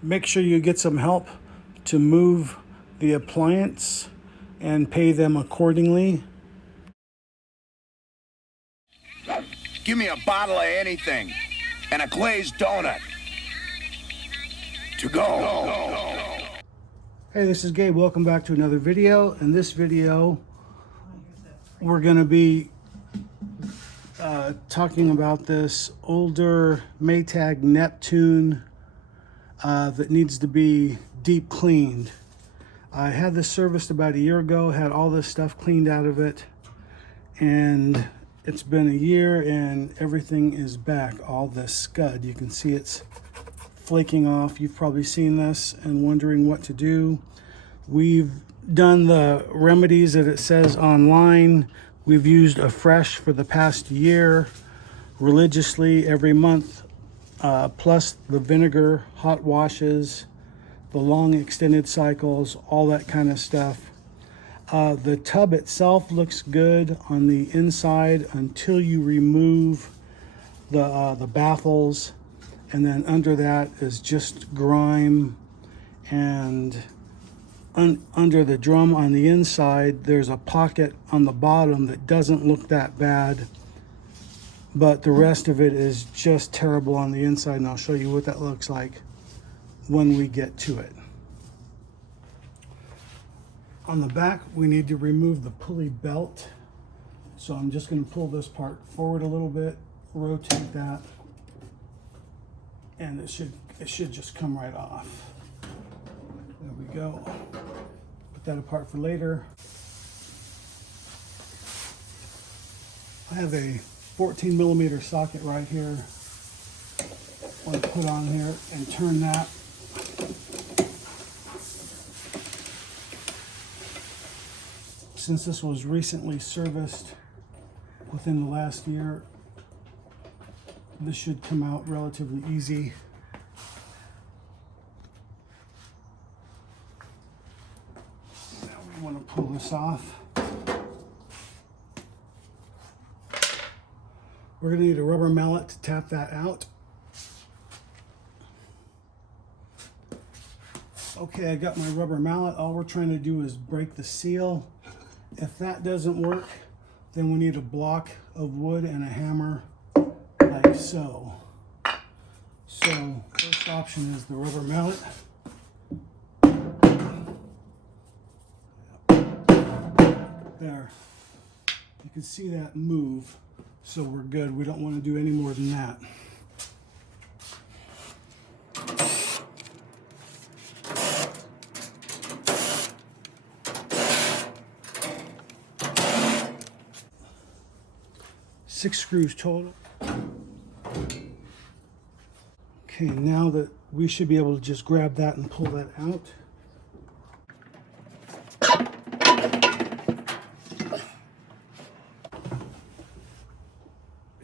Make sure you get some help to move the appliance and pay them accordingly. Give me a bottle of anything and a glazed donut. To go. Hey, this is Gabe. Welcome back to another video. In this video, we're going to be talking about this older Maytag Neptune that needs to be deep cleaned. I had this serviced about a year ago, had all this stuff cleaned out of it, and it's been a year and everything is back. All this scud, you can see it's flaking off. You've probably seen this and wondering what to do. We've done the remedies that it says online. We've used a fresh for the past year religiously every month, plus the vinegar, hot washes, the long extended cycles, all that kind of stuff. The tub itself looks good on the inside until you remove the baffles, and then under that is just grime, and under the drum on the inside there's a pocket on the bottom that doesn't look that bad, but the rest of it is just terrible on the inside, and I'll show you what that looks like when we get to it. On the back, we need to remove the pulley belt. So I'm just going to pull this part forward a little bit, rotate that, and it should just come right off. There we go. Put that apart for later. I have a 14mm socket right here. I want to put on here and turn that. Since this was recently serviced within the last year, this should come out relatively easy. Now we want to pull this off. We're going to need a rubber mallet to tap that out. Okay, I got my rubber mallet. All we're trying to do is break the seal. If that doesn't work, then we need a block of wood and a hammer, like so. So, first option is the rubber mallet. There. You can see that move, so we're good. We don't want to do any more than that. Six screws total. Okay, now that we should be able to just grab that and pull that out.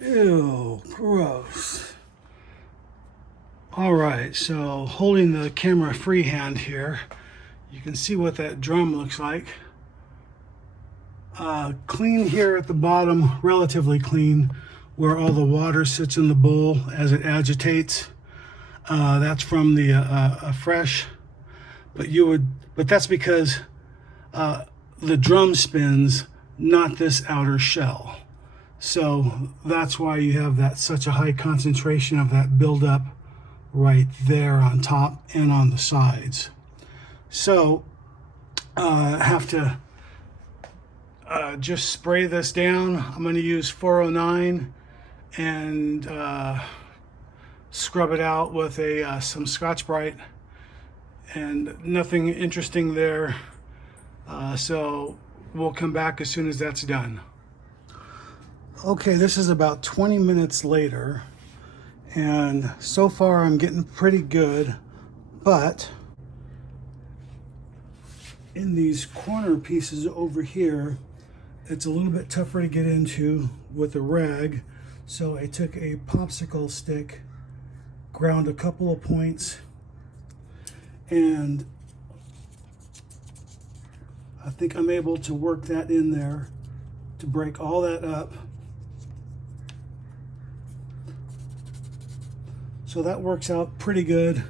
Ew, gross. All right, so holding the camera freehand here, you can see what that drum looks like. Clean here at the bottom, relatively clean, where all the water sits in the bowl as it agitates. That's from the fresh, but that's because the drum spins, not this outer shell. So that's why you have that such a high concentration of that buildup right there on top and on the sides. So I have to just spray this down. I'm going to use 409 and scrub it out with some Scotch-Brite, and nothing interesting there. So we'll come back as soon as that's done. Okay, this is about 20 minutes later, and so far I'm getting pretty good, but in these corner pieces over here, it's a little bit tougher to get into with a rag. So I took a popsicle stick, ground a couple of points, and I think I'm able to work that in there to break all that up. So that works out pretty good.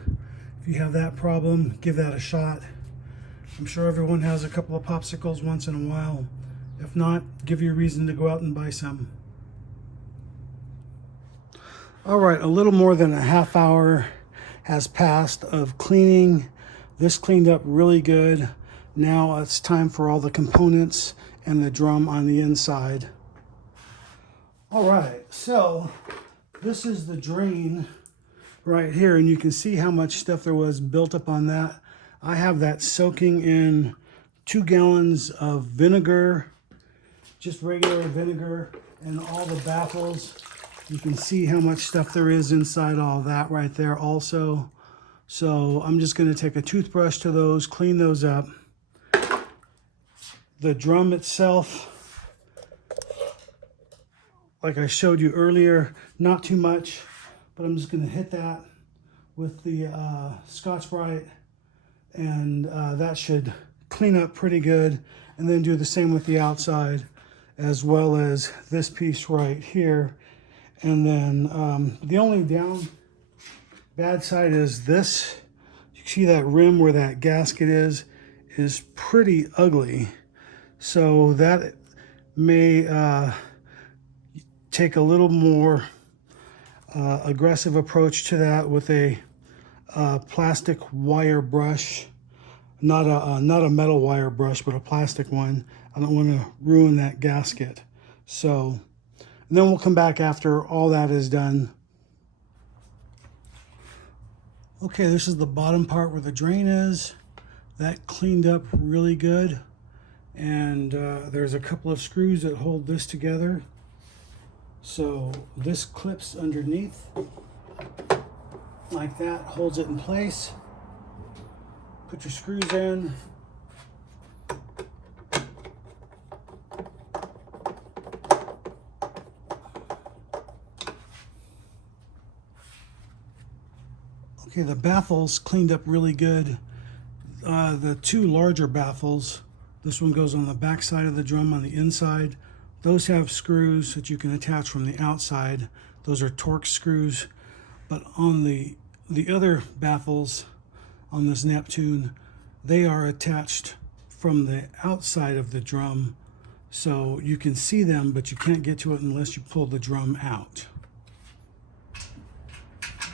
If you have that problem, give that a shot. I'm sure everyone has a couple of popsicles once in a while. If not, give you a reason to go out and buy some. All right, a little more than a half hour has passed of cleaning. This cleaned up really good. Now it's time for all the components and the drum on the inside. All right, so this is the drain right here, and you can see how much stuff there was built up on that. I have that soaking in 2 gallons of vinegar, just regular vinegar, and all the baffles. You can see how much stuff there is inside all that right there also. So I'm just going to take a toothbrush to those, clean those up. The drum itself, like I showed you earlier, not too much, but I'm just going to hit that with the Scotch-Brite, and that should clean up pretty good. And then do the same with the outside, as well as this piece right here. And then the only bad side is this. You see that rim where that gasket is pretty ugly. So that may take a little more aggressive approach to that with a plastic wire brush, not a metal wire brush, but a plastic one. I don't want to ruin that gasket. So, and then we'll come back after all that is done. Okay, this is the bottom part where the drain is. That cleaned up really good. And there's a couple of screws that hold this together. So this clips underneath like that, holds it in place. Put your screws in. Okay, the baffles cleaned up really good. The 2 larger baffles, this one goes on the back side of the drum on the inside. Those have screws that you can attach from the outside. Those are Torx screws. But on the other baffles on this Neptune, they are attached from the outside of the drum. So you can see them, but you can't get to it unless you pull the drum out.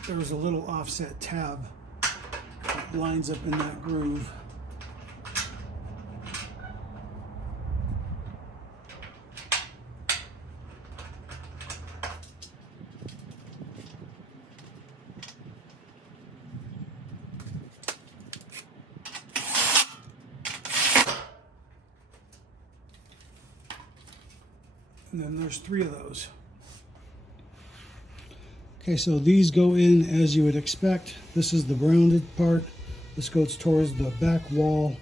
There's a little offset tab that lines up in that groove. And then there's 3 of those. Okay, so these go in as you would expect. This is the rounded part. This goes towards the back wall.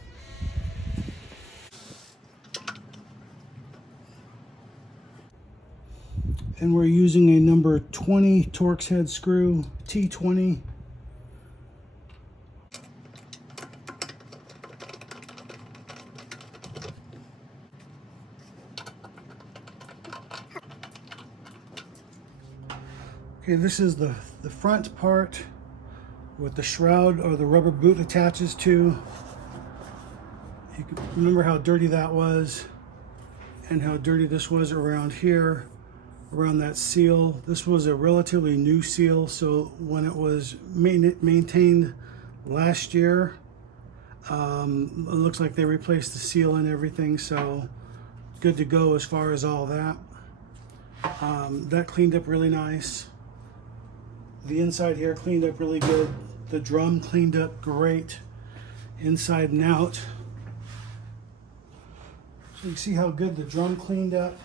And we're using a number 20 Torx head screw, T20. Okay, this is the front part what the shroud or the rubber boot attaches to. You can remember how dirty that was and how dirty this was around here, around that seal. This was a relatively new seal, so when it was maintained last year, it looks like they replaced the seal and everything, so good to go as far as all that. That cleaned up really nice. The inside here cleaned up really good. The drum cleaned up great, inside and out. So you can see how good the drum cleaned up.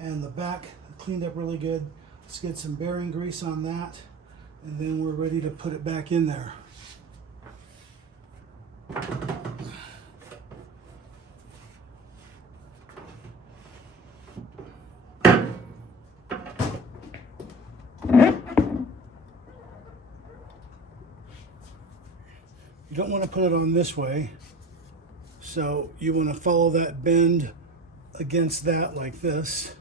And the back cleaned up really good. Let's get some bearing grease on that, and then we're ready to put it back in there. You don't want to put it on this way, so you want to follow that bend against that like this.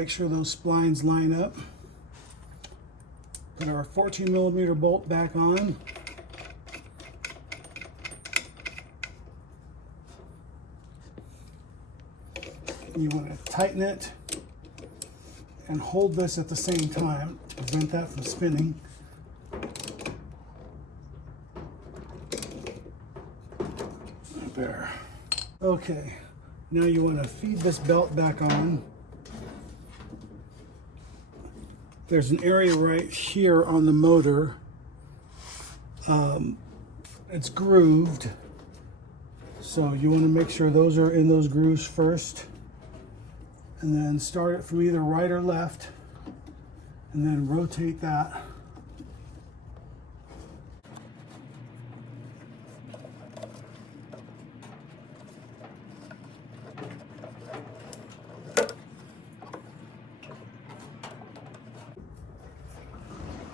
Make sure those splines line up. Put our 14mm bolt back on. You want to tighten it and hold this at the same time to prevent that from spinning. There. Okay, now you want to feed this belt back on. There's an area right here on the motor. It's grooved, so you want to make sure those are in those grooves first, and then start it from either right or left, and then rotate that.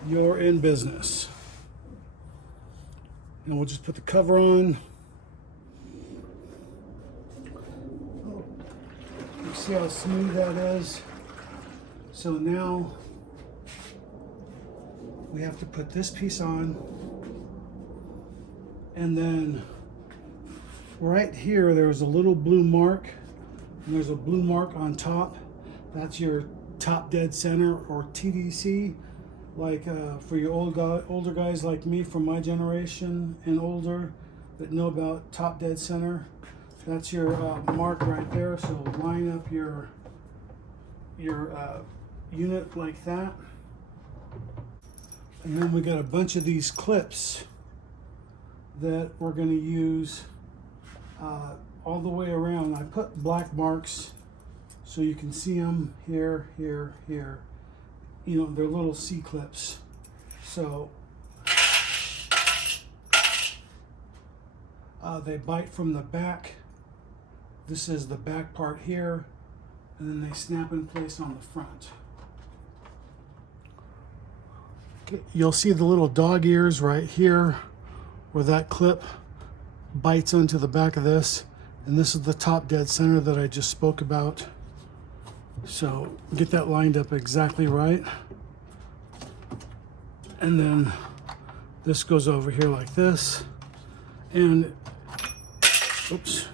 You're in business. And we'll just put the cover on. You see how smooth that is? So now we have to put this piece on, and then right here there's a little blue mark, and there's a blue mark on top. That's your top dead center, or TDC. Like for your older guys like me from my generation and older that know about top dead center, that's your mark right there. So line up your unit like that. And then we got a bunch of these clips that we're going to use all the way around. I put black marks so you can see them here, here, here. You know, they're little C-clips. So they bite from the back. This is the back part here, and then they snap in place on the front. Okay, you'll see the little dog ears right here where that clip bites onto the back of this, and this is the top dead center that I just spoke about. So get that lined up exactly right. And then this goes over here like this. And, oops.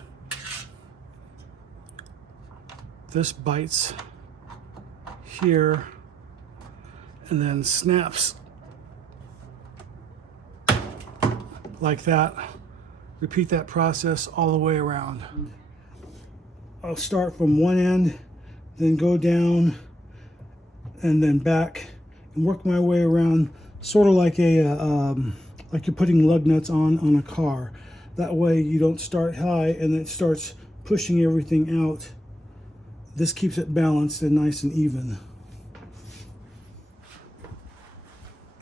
This bites here and then snaps like that. Repeat that process all the way around. I'll start from one end, then go down and then back and work my way around, sort of like a like you're putting lug nuts on a car. That way you don't start high and it starts pushing everything out. This keeps it balanced and nice and even.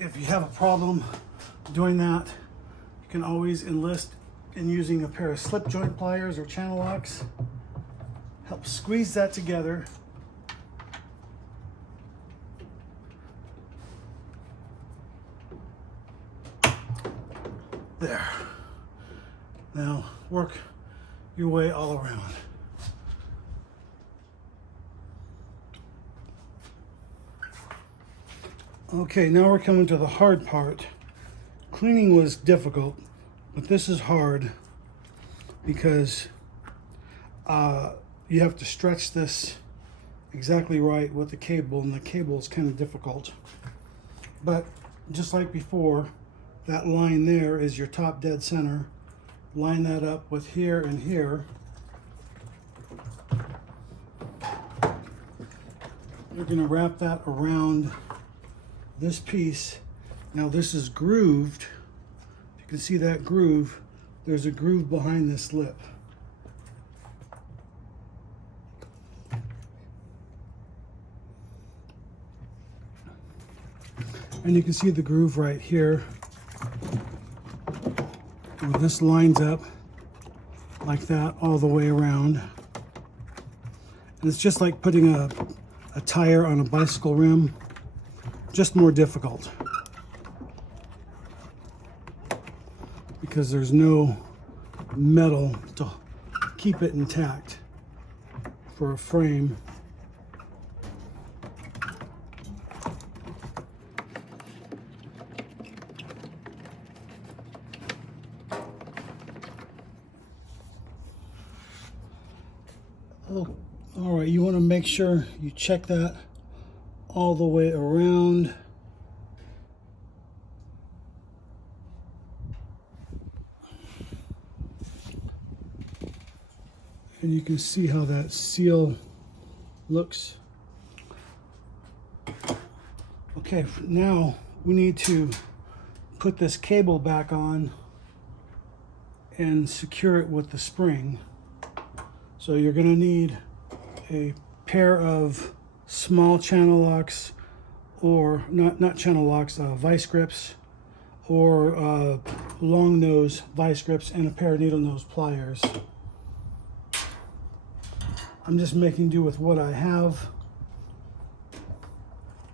If you have a problem doing that, you can always enlist in using a pair of slip joint pliers or channel locks. Help squeeze that together. There. Now work your way all around. Okay, now we're coming to the hard part. Cleaning was difficult, but this is hard because you have to stretch this exactly right with the cable, and the cable is kind of difficult. But just like before, that line there is your top dead center. Line that up with here and here. You're going to wrap that around this piece. Now this is grooved. You can see that groove. There's a groove behind this lip. And you can see the groove right here. Where this lines up like that all the way around. And it's just like putting a tire on a bicycle rim, just more difficult because there's no metal to keep it intact for a frame. All right, you want to make sure you check that all the way around. And you can see how that seal looks. Okay, now we need to put this cable back on and secure it with the spring. So you're going to need a pair of small channel locks, or not channel locks, vice grips, or long nose vice grips, and a pair of needle nose pliers. I'm just making do with what I have.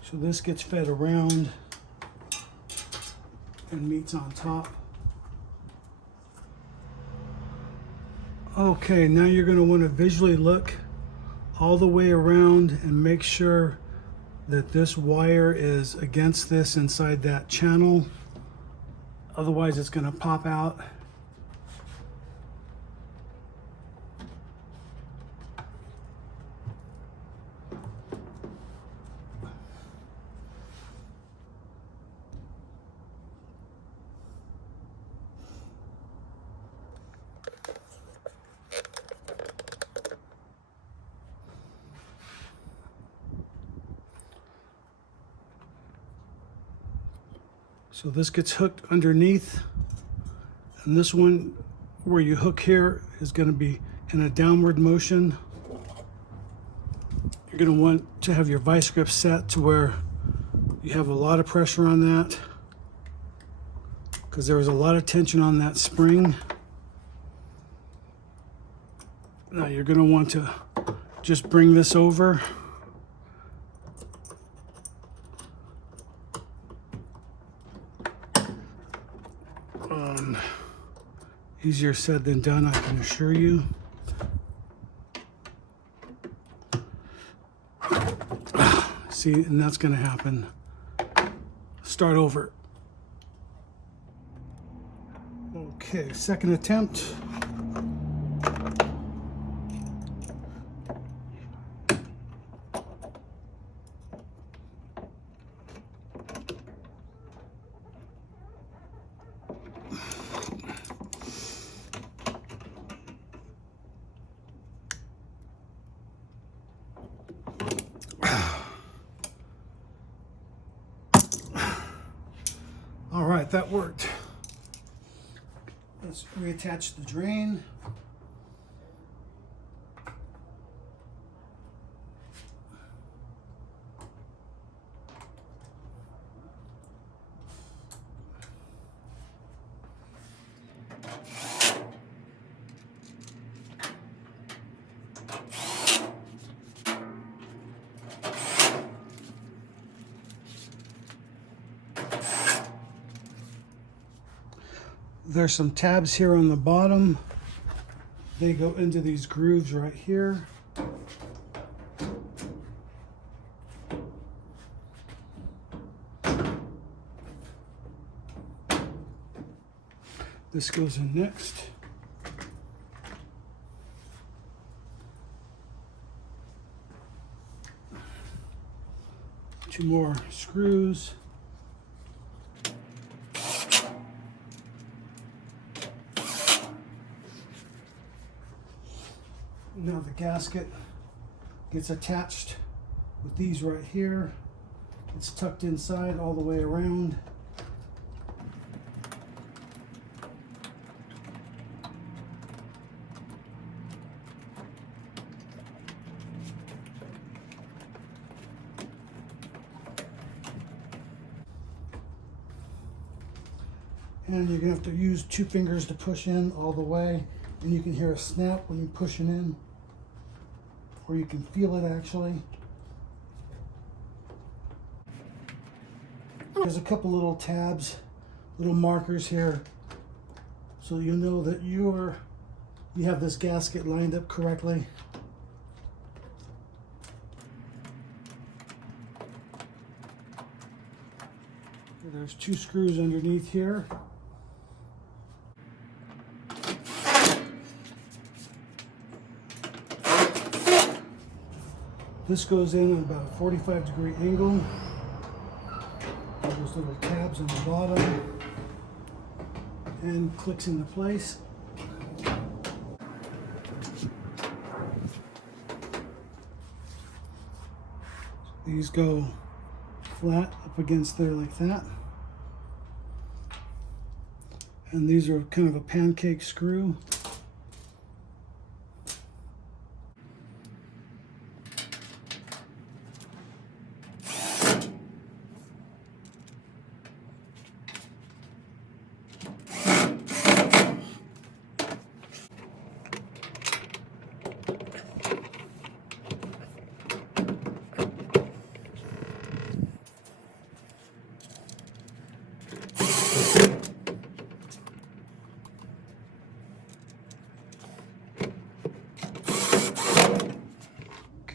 So this gets fed around and meets on top. Okay, now you're going to want to visually look all the way around and make sure that this wire is against this inside that channel. Otherwise it's going to pop out. So this gets hooked underneath, and this one where you hook here is going to be in a downward motion. You're going to want to have your vice grip set to where you have a lot of pressure on that, because there was a lot of tension on that spring. Now you're going to want to just bring this over. Easier said than done, I can assure you. See, and that's going to happen. Start over. Okay, second attempt. All right, that worked. Let's reattach the drain. There's some tabs here on the bottom. They go into these grooves right here. This goes in next. Two more screws. Now the gasket gets attached with these right here. It's tucked inside all the way around. And you're going to have to use two fingers to push in all the way, and you can hear a snap when you're pushing in, or you can feel it actually. There's a couple little tabs, little markers here, so you know that you have this gasket lined up correctly. There's two screws underneath here. This goes in at about a 45-degree angle. Those little tabs on the bottom and clicks into place. These go flat up against there like that. And these are kind of a pancake screw.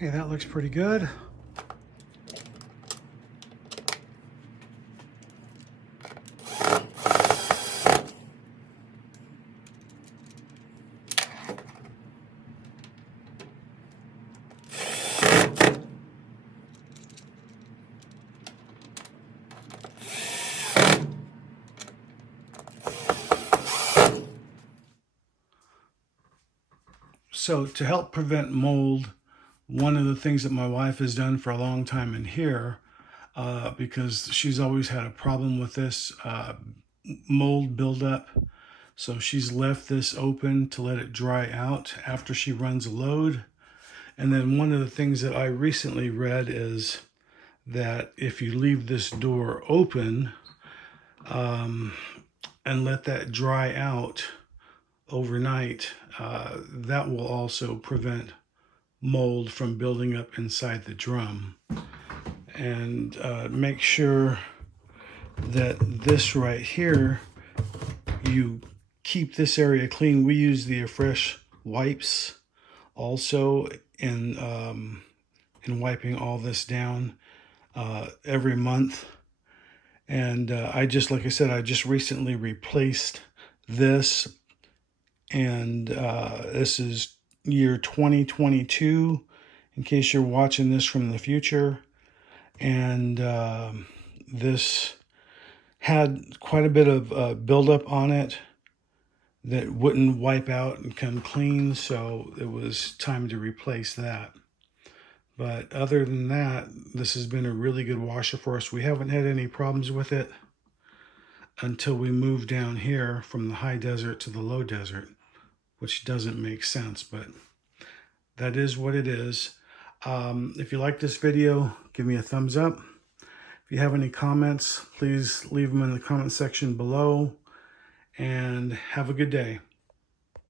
Okay, that looks pretty good. So to help prevent mold, one of the things that my wife has done for a long time in here, because she's always had a problem with this mold buildup, so she's left this open to let it dry out after she runs a load. And then one of the things that I recently read is that if you leave this door open and let that dry out overnight, that will also prevent mold from building up inside the drum. And make sure that this right here, you keep this area clean. We use the fresh wipes also in wiping all this down every month. And like I said, I just recently replaced this, and this is year 2022, in case you're watching this from the future. And this had quite a bit of buildup on it that wouldn't wipe out and come clean, so it was time to replace that. But other than that, this has been a really good washer for us. We haven't had any problems with it until we moved down here from the high desert to the low desert, which doesn't make sense, but that is what it is. If you like this video, give me a thumbs up. If you have any comments, please leave them in the comment section below, and have a good day.